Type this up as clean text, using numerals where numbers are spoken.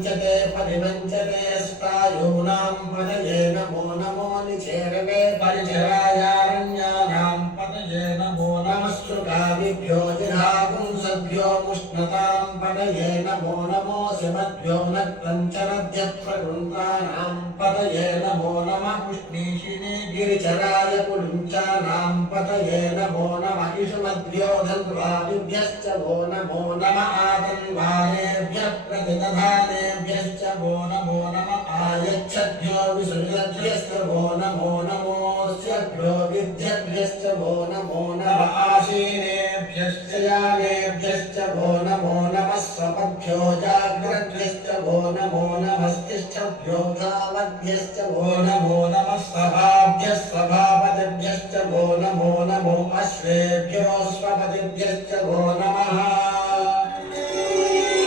परिवञ्चते परिवञ्चते स्थायूनां पतये नमो नमो निचेरवे परिचरायारण्यानां पतये नमो नमस्सुकादिभ्यो जिहापुंसभ्यो मुष्णतां पतये नमो नमो शिवभ्यो नक्तञ्चरद्यप्रकृन्तानां पतये नमो नमः पुष्णीशिने गिरिचराय पुलिञ्चानां पतये नमो नमः इषुमद्भ्यो धन्वादिभ्यश्च वो नमो नमः आतन्वादेभ्यः प्रतिदधानेभ्यश्च वो नमो नमः आयच्छद्भ्यो विसृजद्भ्यश्च वो नमो नमोऽस्यभ्यो विद्यभ्यश्च वो नमो नमः आसीनेभ्यश्च यानेभ्यश्च वो नमो नमः स्वपद्भ्यो जाग्रद्भ्यश्च वो नमो नमस्तिष्ठभ्यो धावद्भ्यश्च वो नमो नमः स्वभाभ्यः स्वभावद्भ्यश्च वो नमो नमो अश्वे